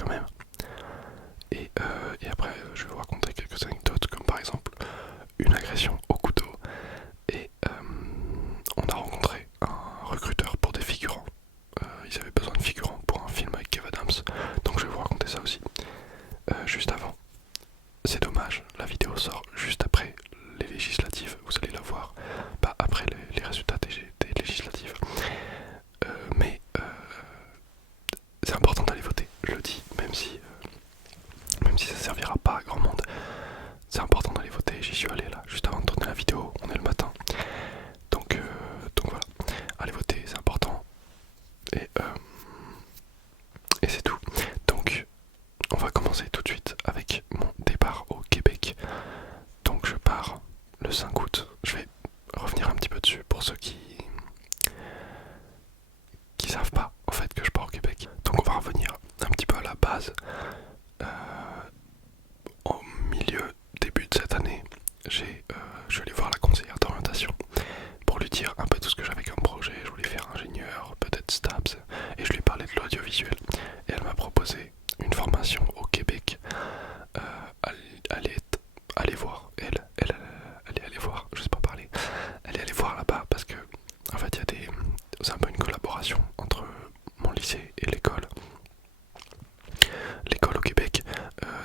quand même. Et après, je vais vous raconter quelques anecdotes, comme par exemple une agression au couteau. Et on a rencontré un recruteur pour des figurants. Ils avaient besoin de figurants pour un film avec Kev Adams. Donc je vais vous raconter ça aussi. Juste avant. C'est dommage, la vidéo sort juste après les législatives. Vous allez la voir. Pas après les résultats des législatives. Mais c'est important d'aller voter. Je le dis, même si ça servira pas à grand monde. C'est important d'aller voter. J'y suis allé là, juste avant de tourner la vidéo. On est le matin. Donc voilà. Allez voter, c'est important. Et c'est tout. Donc, on va commencer tout de suite avec mon départ au Québec. Donc, je pars le 5 août. Je vais revenir un petit peu dessus pour ceux qui savent pas en fait que je pars au Québec. Donc, on va revenir un petit peu à la base. Au milieu, début de cette année, je suis allé voir la conseillère d'orientation pour lui dire un peu tout ce que j'avais comme projet. Je voulais faire ingénieur, peut-être STAPS, et je lui parlais de l'audiovisuel. Et elle m'a proposé une formation au Québec. Allez voir, elle est allée voir, je sais pas parler, elle est allée voir là-bas parce que en fait c'est un peu une collaboration entre mon lycée et l'école au Québec.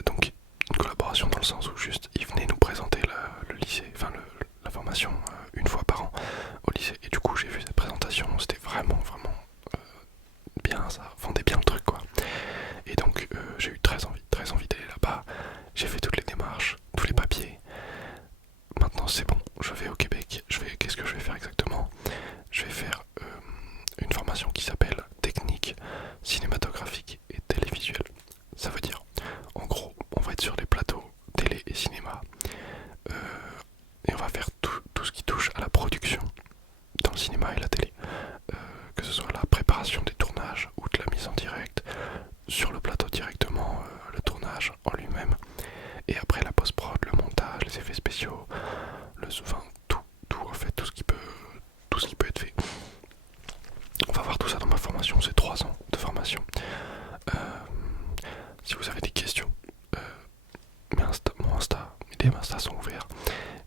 Donc une collaboration dans le sens où juste ils venaient nous présenter le lycée, enfin la formation une fois par an au lycée. Et du coup j'ai vu cette présentation, c'était vraiment bien, ça vendait bien le truc quoi. Et donc j'ai eu très envie d'aller là-bas. J'ai fait toutes les démarches, tous les papiers. Maintenant c'est bon, je vais au Québec. Qu'est-ce que je vais faire exactement? Je vais faire une formation qui s'appelle technique cinématographique et télévisuelle. Ça veut dire, en gros, on va être sur les plateaux télé et cinéma, et on va faire tout ce qui touche à la production dans le cinéma et la télé, que ce soit la préparation des tournages ou de la mise en direct, sur le plateau directement, le tournage en lui-même, et après la post-prod, le montage, les effets spéciaux, enfin tout en fait, tout ce qui peut être fait. On va voir tout ça dans ma formation, c'est 3 ans de formation. Euh, Si vous avez des questions, mes DM Insta sont ouverts.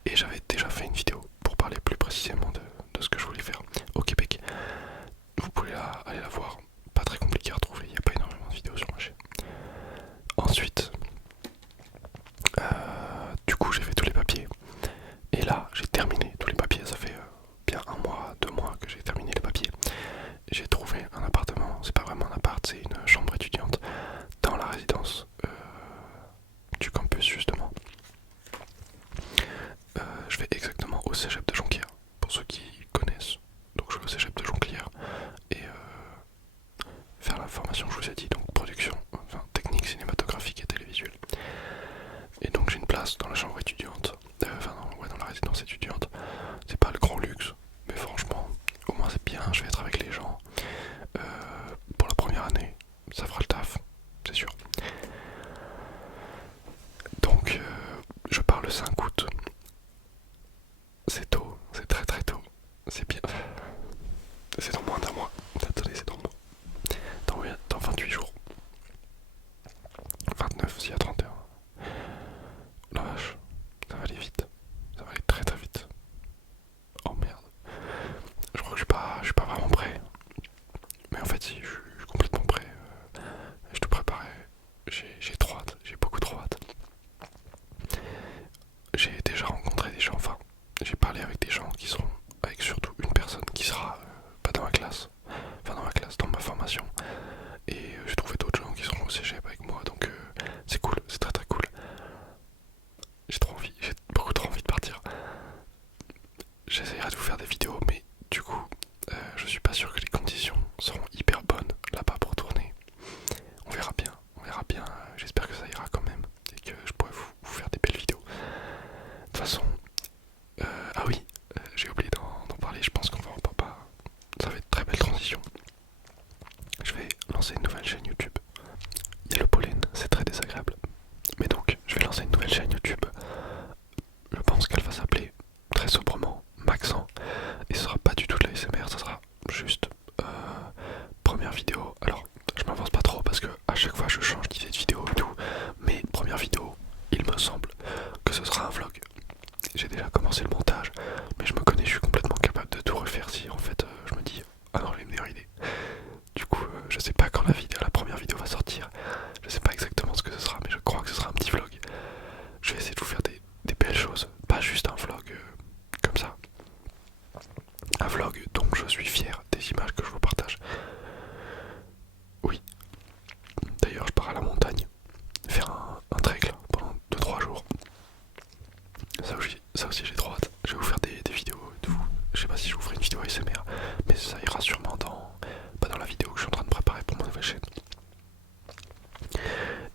Et j'avais déjà fait une vidéo pour parler plus précisément de ce que je voulais faire au Québec. Vous pouvez aller la voir, pas très compliqué à retrouver, il n'y a pas énormément de vidéos sur ma chaîne. Ensuite, du coup j'ai fait tous les papiers. Et là j'ai terminé tous les papiers, ça fait bien 1 mois, 2 mois que j'ai terminé les papiers. J'ai trouvé un appartement, c'est pas vraiment un appart, c'est une chambre étudiante dans la résidence du campus justement. Je vais exactement au cégep de Jonquière, pour ceux qui connaissent. Donc je vais au cégep de Jonquière et faire la formation, je vous ai dit, donc production, enfin technique cinématographique et télévisuelle. Et donc j'ai une place dans la chambre étudiante, dans la résidence étudiante. C'est pas le grand luxe, mais franchement, au moins c'est bien, je vais être avec les gens. Pour la première année, ça fera le taf, c'est sûr. Donc je pars le 5 août. C'est tôt, c'est très très tôt. C'est bien. C'est dans moins d'1 mois. Attendez, c'est dans 28 jours. 29 s'il y a 31. La vache, ça va aller vite. Ça va aller très très vite. Oh merde. Je crois que je suis pas vraiment prêt. Mais en fait si, je suis complètement prêt. Je te préparais.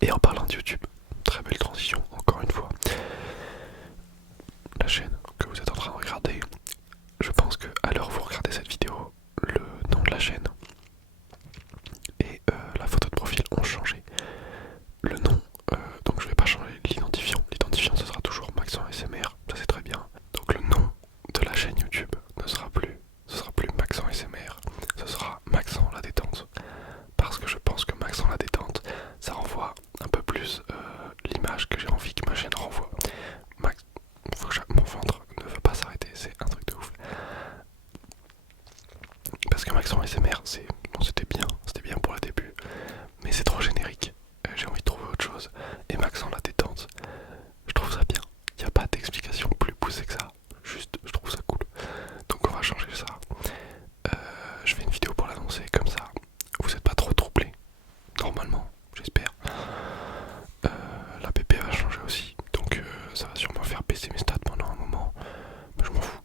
Et en parlant de YouTube, très belle transition encore une fois, la chaîne que vous êtes en train de regarder, je pense que à l'heure où vous regardez cette vidéo, le nom de la chaîne et la photo de profil ont changé. Le nom, donc je vais pas changer l'identifiant. L'identifiant ce sera toujours Maxent SMR, ça c'est très bien. Donc le nom de la chaîne YouTube ne sera plus, ce sera plus Maxent SMR, ce sera Maxent la détente. Parce que je pense que Maxent la détente, ça renvoie un peu plus l'image que j'ai envie que ma chaîne renvoie. Faut que mon ventre ne veut pas s'arrêter, c'est un truc de ouf. Parce que Maxent SMR, c'était bien pour le début, mais c'est trop générique. J'ai envie de trouver autre chose. Et Maxent la détente, je trouve ça bien. Il n'y a pas d'explication plus poussée que ça. Juste, je trouve ça cool. Donc on va changer ça. Je fais une vidéo pour l'annoncer, comme ça vous n'êtes pas trop troublés. Normalement, j'espère. La PP va changer aussi. Donc ça va sûrement faire baisser mes stats pendant un moment. Mais je m'en fous.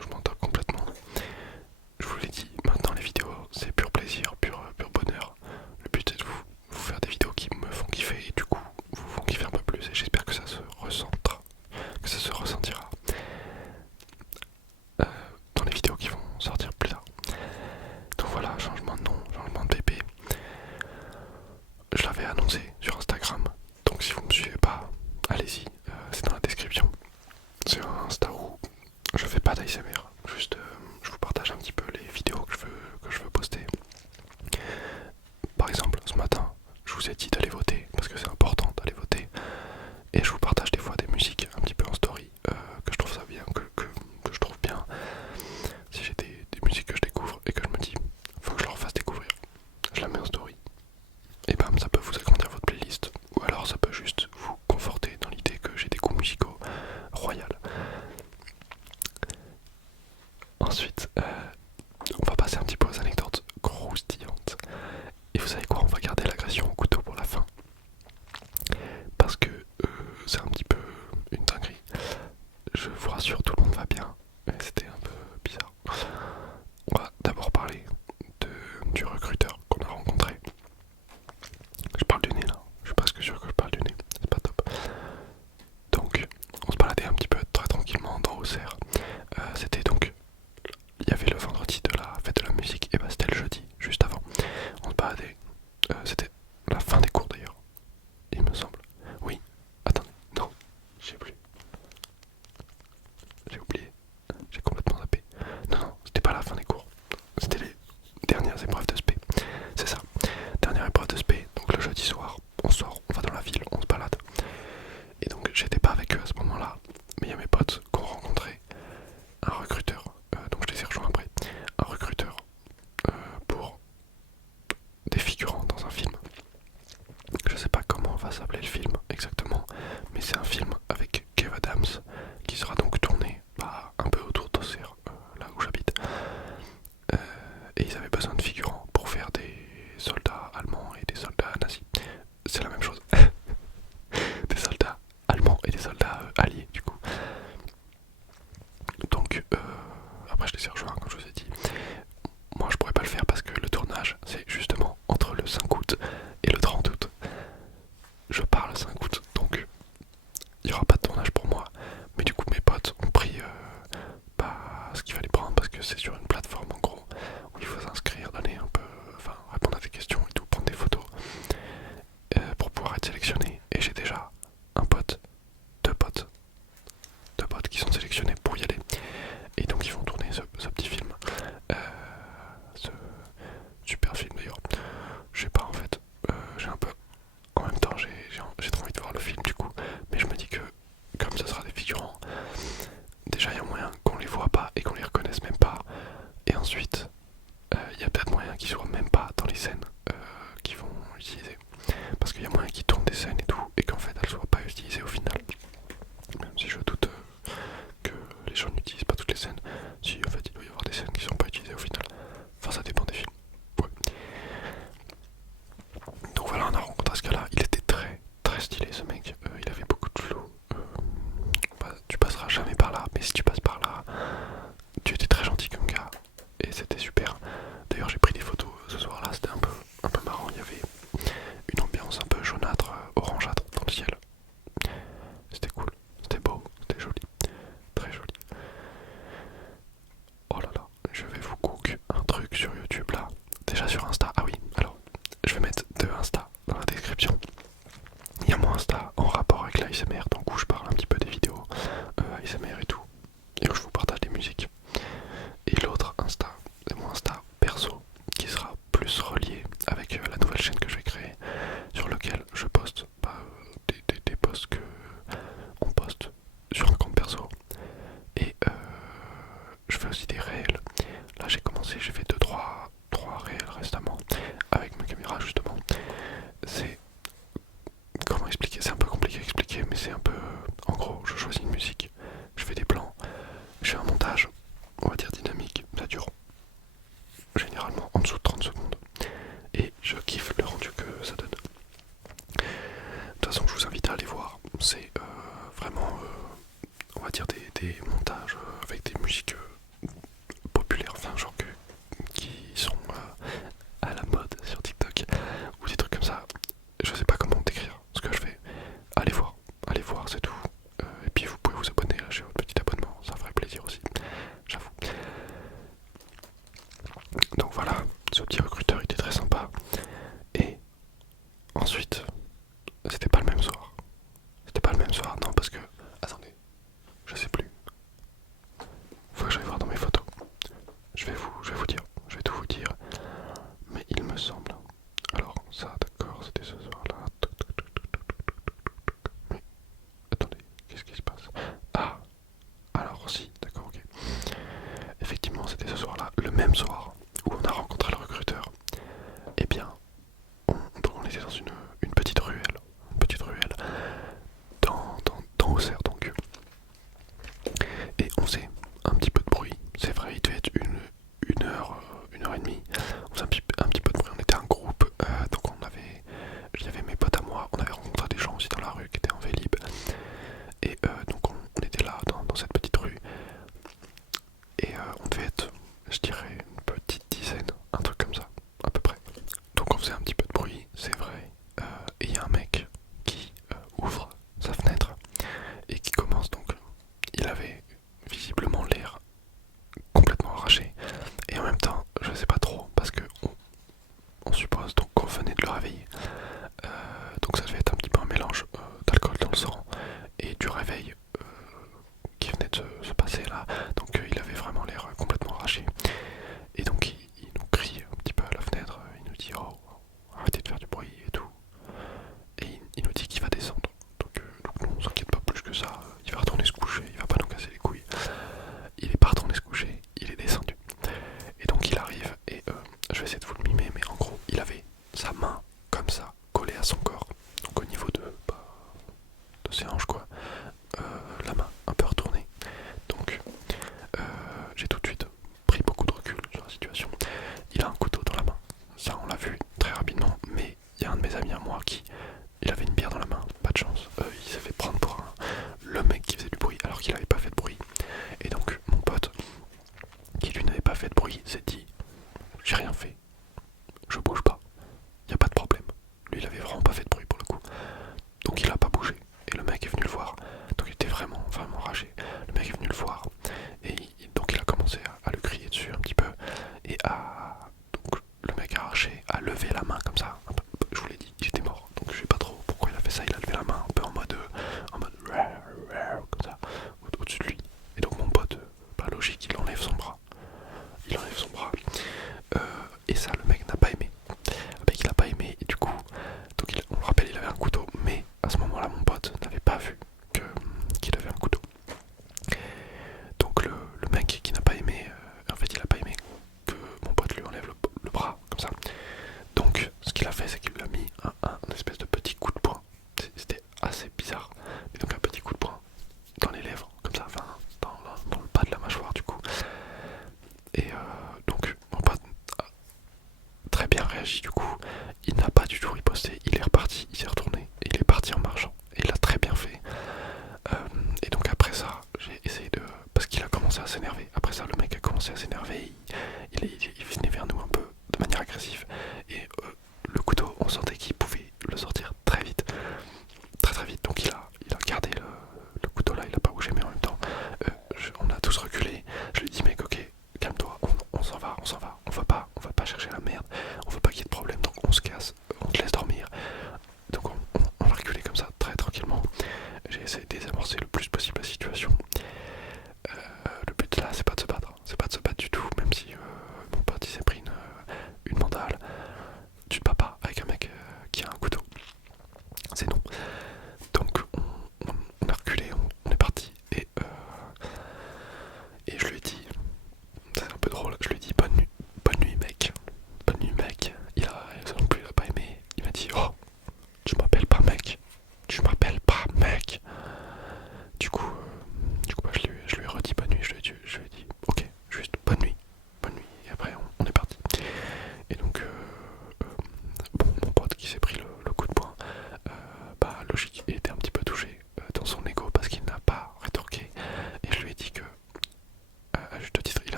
Je m'en tape complètement. Je vous l'ai dit, maintenant les vidéos c'est pur plaisir, pur bonheur. Le but c'est de vous faire des vidéos qui me font kiffer et du coup vous font kiffer un peu plus et j'espère que ça se ressentira dans les vidéos qui vont sortir plus tard. Donc voilà, changement de nom, changement de PP. Je l'avais annoncé sur Instagram, donc si vous me suivez pas, allez-y, c'est dans la description. C'est un Insta où je fais pas d'ASMR, juste je vous partage un petit peu les vidéos que je veux poster. Par exemple, ce matin, je vous ai dit d'aller voter, parce que c'est important d'aller voter. Et je vous partage des fois des musiques un petit peu en story, que je trouve ça bien, que je trouve bien. Si j'ai des musiques que je découvre et que je me dis, faut que je leur fasse découvrir, je la mets en story. Et bam, ça peut vous agrandir votre playlist. Ou alors ça peut juste vous conforter dans l'idée que j'ai des goûts musicaux royales. Ensuite, on va passer un petit peu aux anecdotes croustillantes. Et vous savez quoi, on va garder l'agression au couteau pour la fin. Parce que c'est un petit peu une dinguerie. Je vous rassure, tout le monde va bien. Mais c'était un peu bizarre. On va d'abord parler du recruteur qu'on a rencontré. Je parle du nez là, je suis presque sûr que je parle du nez, c'est pas top. Donc, on se baladait un petit peu très tranquillement dans Auxerre. C'était donc, il y avait le vendredi de la fête de la musique, et bah c'était le jeudi, juste avant. On se baladait, c'était la fin des cours d'ailleurs, il me semble. Oui, attendez, non, je sais plus. J'ai oublié, j'ai complètement zappé. Non, c'était pas la fin des cours, c'était les dernières épreuves de spé. C'est ça, dernière épreuve de spé, donc le jeudi soir, on sort, on va dans la ville, on se balade. Et donc j'étais pas avec eux à ce moment-là, mais il y a mes potes qui ont rencontré un recruteur, donc je les ai rejoints après, un recruteur pour des figurants dans un film. Je sais pas comment va s'appeler le film exactement, mais c'est un film avec Kev Adams qui sera donc tourné un peu autour d'Auxerre, là où j'habite. Et ils avaient besoin de figurants pour faire des soldats allemands et des soldats nazis. C'est la même chose. Des soldats allemands et des soldats alliés du coup. Donc après je les ai rejoints comme je vous ai dit. Moi je pourrais pas le faire parce que le tournage c'est justement entre le 5 août et le 30 août. Je pars le 5 août donc il n'y aura pas de tournage pour moi. Mais du coup mes potes ont pris ce qu'il fallait prendre parce que c'est sur une plateforme en gros où il faut s'inscrire, donner un peu, enfin répondre à des questions et tout, prendre des photos pour pouvoir être sélectionné. Et j'ai déjà un pote, deux potes qui sont sélectionnés pour y aller. Et donc ils vont tourner ce petit film, ce super film d'ailleurs. Je sais pas en fait, j'ai un peu, en même temps j'ai trop envie de voir le film du coup, mais je me dis que comme ça sera des figurants, déjà il y a moyen qu'on les voit pas et qu'on les reconnaisse même pas. Et ensuite, il y a peut-être moyen qu'ils soient même pas dans les scènes qu'ils vont utiliser. Parce qu'il y a moyen qu'ils tournent des scènes et tout, et qu'en fait elles soient pas utilisées au final. Même si je doute que les gens n'utilisent pas toutes les scènes. Si en fait il doit y avoir des scènes qui sont pas utilisées au final. Enfin ça dépend des films. Ouais. Donc voilà, on a rencontré ce gars-là. Il était très très stylé ce mec. Il avait beaucoup de flow. Tu passeras jamais par là, mais si tu passes par là, tu étais très gentil comme gars. Et c'était super. D'ailleurs j'ai pris des photos ce soir-là, c'était un peu marrant. Il y avait une ambiance un peu jaunâtre, orange des montages avec des musiques populaires, enfin genre qui sont à la mode sur TikTok ou des trucs comme ça. Je sais pas comment décrire ce que je fais. Allez voir, c'est tout. Et puis vous pouvez vous abonner, lâcher votre petit abonnement, ça ferait plaisir aussi, j'avoue. Donc voilà, ce petit recruteur il était très sympa. Et ensuite, c'était pas le même soir. C'était pas le même soir, non, parce que. Attendez, je sais plus. Faut que j'aille voir dans mes photos. Je vais vous dire, je vais tout vous dire. Mais il me semble. Alors, ça, d'accord, c'était ce soir-là. Mais, attendez, qu'est-ce qui se passe? Ah, alors si, d'accord, ok. Effectivement, c'était ce soir-là, le même soir où on a rencontré le recruteur. Eh bien, donc on était dans une petite ruelle. Une petite ruelle dans Auxerre, donc. Et on faisait un petit peu de bruit. C'est vrai, il devait être une heure et demie. On faisait un petit peu de bruit. On était un groupe, donc il y avait mes potes à moi. On avait rencontré des gens aussi dans la rue qui étaient en Vélib. Et donc on était là dans cette petite rue. Et on devait être, je dirais, une petite dizaine, un truc comme ça, à peu près. Donc on faisait un petit peu de bruit, c'est vrai. Et il y a un mec qui ouvre sa fenêtre et qui commence donc. Il avait visiblement l'air complètement arraché. Et en même temps, je sais pas trop, parce que on suppose donc qu'on venait de le réveiller. Donc ça devait être un petit peu un mélange d'alcool dans le sang et du réveil qui venait de se passer là. Donc il avait vraiment l'air complètement arraché. Et donc il nous crie un petit peu à la fenêtre, il nous dit oh arrêtez de faire du bruit et tout. Et il nous dit qu'il va descendre. Donc nous on s'inquiète pas plus que ça, il va retourner se coucher, il va pas nous casser les couilles. Il est pas retourné se coucher, il est descendu. Et donc il arrive et je vais essayer de vous le mimer, mais en gros il avait sa main comme ça collée à son corps, donc au niveau de ses hanches quoi, la main un peu retournée. Donc j'ai tout de suite pris beaucoup de recul sur la situation. Il a un couteau dans la main, ça on l'a vu très rapidement, mais il y a un de mes amis à moi qui il avait une bière dans la main, pas de chance. Il s'est fait prendre pour le mec qui faisait du bruit alors qu'il avait pas fait de bruit. Et donc mon pote, qui lui n'avait pas fait de bruit, s'est dit j'ai rien fait, je bouge pas, y a pas de problème. Lui il avait vraiment pas fait de bruit pour le coup. Donc il a pas bougé. Et le mec est venu le voir. Donc il était vraiment enragé. Le mec est venu le voir. Et donc il a commencé à le crier dessus un petit peu. Et donc le mec a arraché, a levé la main comme ça. Je vous l'ai dit, il était mort. Donc je sais pas trop pourquoi il a fait ça. Il a levé la main un peu en mode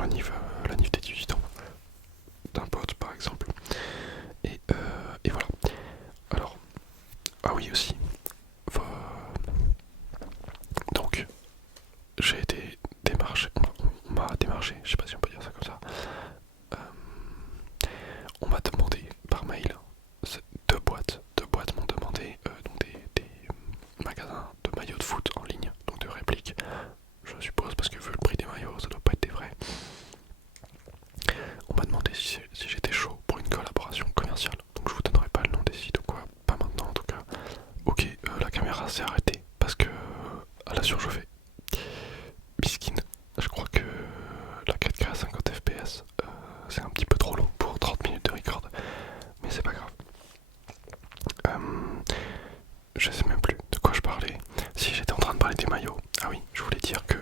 la nif des 18 ans d'un pote par exemple. Et voilà. Alors, ah oui aussi, euh, donc j'ai été démarché, on m'a démarché, je sais pas si on peut dire ça comme ça. On m'a demandé par mail, deux boîtes m'ont demandé donc des magasins de maillots de foot en ligne, donc de répliques, je suppose, parce que vu le prix des maillots, ça doit pas être des vrais. On m'a demandé si j'étais chaud pour une collaboration commerciale, donc je vous donnerai pas le nom des sites ou quoi, pas maintenant en tout cas. Ok, la caméra s'est arrêtée parce que elle a surchauffé. Biskin, je crois que la 4K à 50 fps c'est un petit peu trop long pour 30 minutes de record, mais c'est pas grave. Je sais même plus de quoi je parlais. Si j'étais en train de parler des maillots, ah oui, je voulais dire que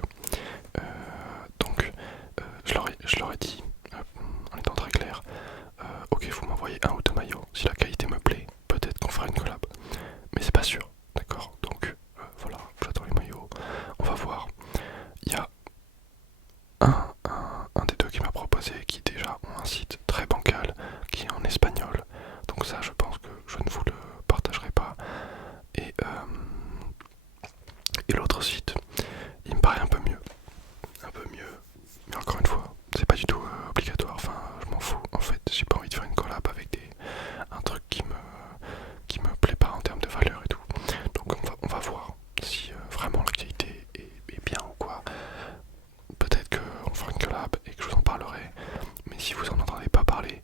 donc je leur ai dit en étant très clair, ok, vous m'envoyez un ou deux maillots, si la qualité me plaît, peut-être qu'on fera une collab, mais c'est pas sûr, d'accord. Donc voilà, j'attends les maillots, on va voir. Il y a un des deux qui m'a proposé, qui déjà ont un site très bancal, qui est en espagnol, donc ça je pense que je ne vous le partagerai pas. Et l'autre site, il me paraît un peu mieux, mais encore une fois, c'est pas du tout obligatoire, enfin je m'en fous, en fait j'ai pas envie de faire une collab avec un truc qui me plaît pas en termes de valeur et tout, donc on va voir si vraiment la qualité est bien ou quoi. Peut-être qu'on fera une collab et que je vous en parlerai, mais si vous en entendez pas parler,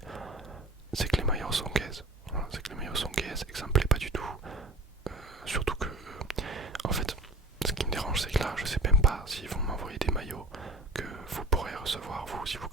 c'est que les maillots sont gaze, voilà, c'est que les maillots sont gaze et que ça me plaît pas du tout. Surtout que, en fait, ce qui me dérange, c'est que là, je sais même pas s'ils vont m'envoyer des maillots que vous pourrez recevoir, vous, si vous